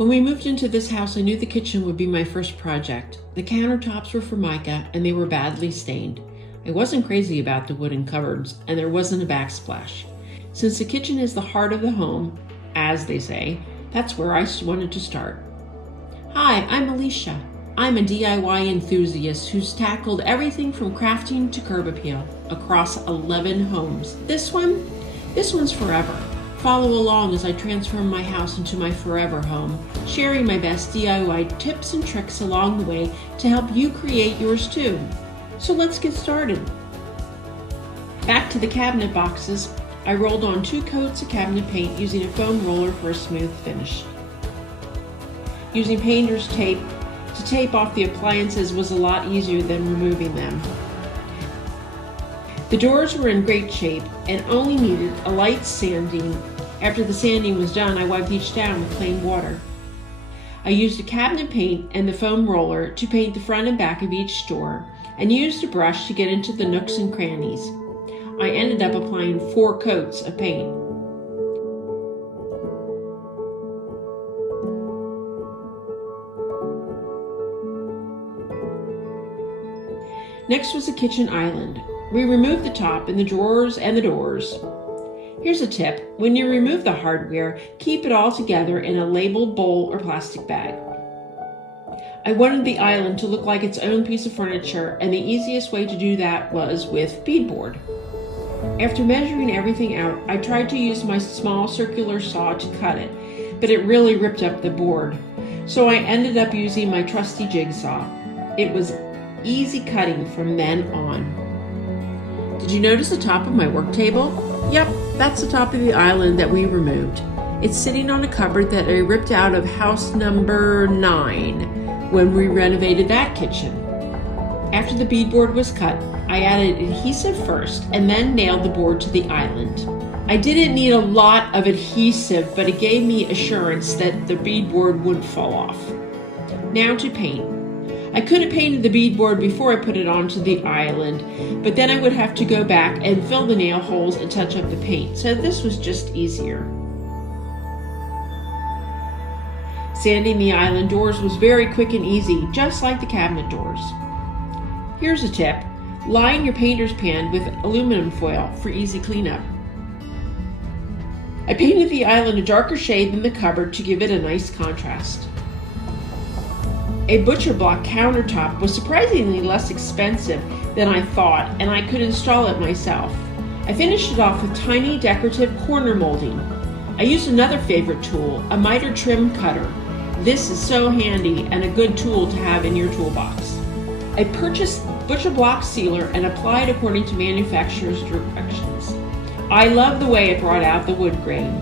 When we moved into this house, I knew the kitchen would be my first project. The countertops were Formica and they were badly stained. I wasn't crazy about the wooden cupboards, and there wasn't a backsplash. Since the kitchen is the heart of the home, as they say, that's where I wanted to start. Hi, I'm Alicia. I'm a DIY enthusiast who's tackled everything from crafting to curb appeal across 11 homes. This one's forever. Follow along as I transform my house into my forever home, sharing my best DIY tips and tricks along the way to help you create yours too. So let's get started. Back to the cabinet boxes, I rolled on 2 coats of cabinet paint using a foam roller for a smooth finish. Using painter's tape to tape off the appliances was a lot easier than removing them. The doors were in great shape and only needed a light sanding. After the sanding was done, I wiped each down with plain water. I used a cabinet paint and the foam roller to paint the front and back of each door, and used a brush to get into the nooks and crannies. I ended up applying 4 coats of paint. Next was the kitchen island. We removed the top and the drawers and the doors. Here's a tip. When you remove the hardware, keep it all together in a labeled bowl or plastic bag. I wanted the island to look like its own piece of furniture, and the easiest way to do that was with beadboard. After measuring everything out, I tried to use my small circular saw to cut it, but it really ripped up the board. So I ended up using my trusty jigsaw. It was easy cutting from then on. Did you notice the top of my work table? Yep, that's the top of the island that we removed. It's sitting on a cupboard that I ripped out of house number 9 when we renovated that kitchen. After the beadboard was cut, I added adhesive first and then nailed the board to the island. I didn't need a lot of adhesive, but it gave me assurance that the beadboard wouldn't fall off. Now to paint. I could have painted the beadboard before I put it onto the island, but then I would have to go back and fill the nail holes and touch up the paint, so this was just easier. Sanding the island doors was very quick and easy, just like the cabinet doors. Here's a tip. Line your painter's pan with aluminum foil for easy cleanup. I painted the island a darker shade than the cupboard to give it a nice contrast. A butcher block countertop was surprisingly less expensive than I thought, and I could install it myself. I finished it off with tiny decorative corner molding. I used another favorite tool, a miter trim cutter. This is so handy and a good tool to have in your toolbox. I purchased butcher block sealer and applied according to manufacturer's directions. I love the way it brought out the wood grain.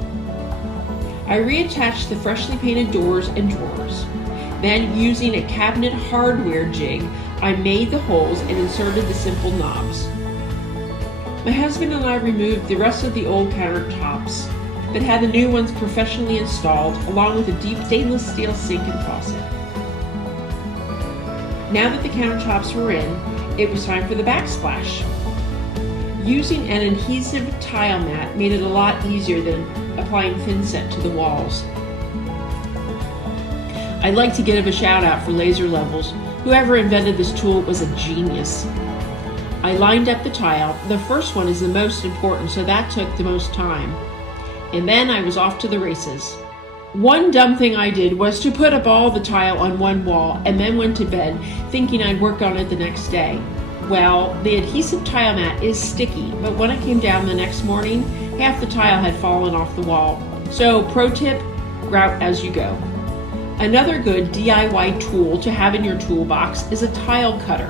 I reattached the freshly painted doors and drawers. Then, using a cabinet hardware jig, I made the holes and inserted the simple knobs. My husband and I removed the rest of the old countertops, but had the new ones professionally installed, along with a deep stainless steel sink and faucet. Now that the countertops were in, it was time for the backsplash. Using an adhesive tile mat made it a lot easier than applying thinset to the walls. I'd like to give a shout out for laser levels. Whoever invented this tool was a genius. I lined up the tile. The first one is the most important, so that took the most time. And then I was off to the races. One dumb thing I did was to put up all the tile on one wall and then went to bed thinking I'd work on it the next day. Well, the adhesive tile mat is sticky, but when I came down the next morning, half the tile had fallen off the wall. So, pro tip, grout as you go. Another good DIY tool to have in your toolbox is a tile cutter.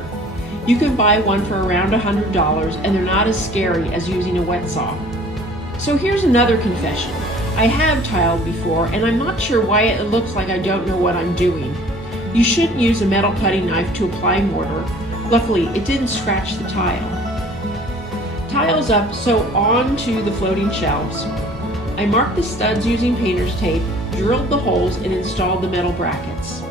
You can buy one for around $100 and they're not as scary as using a wet saw. So here's another confession. I have tiled before and I'm not sure why it looks like I don't know what I'm doing. You shouldn't use a metal cutting knife to apply mortar. Luckily, it didn't scratch the tile. Tiles up, so on to the floating shelves. I marked the studs using painter's tape, drilled the holes, and installed the metal brackets.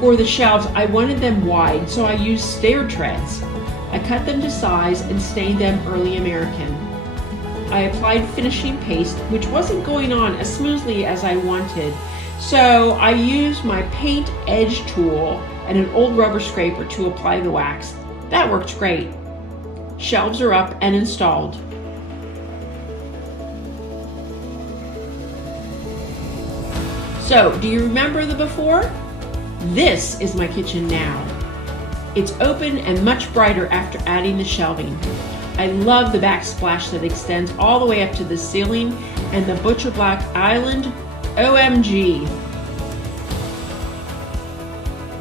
For the shelves, I wanted them wide, so I used stair treads. I cut them to size and stained them early American. I applied finishing paste, which wasn't going on as smoothly as I wanted, So I used my paint edge tool and an old rubber scraper to apply the wax. That works great. Shelves are up and installed. So, do you remember the before? This is my kitchen now. It's open and much brighter after adding the shelving. I love the backsplash that extends all the way up to the ceiling and the butcher block island. OMG.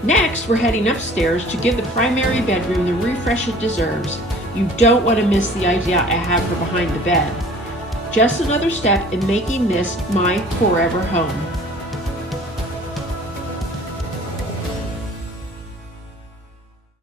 Next, we're heading upstairs to give the primary bedroom the refresh it deserves. You don't want to miss the idea I have for behind the bed. Just another step in making this my forever home.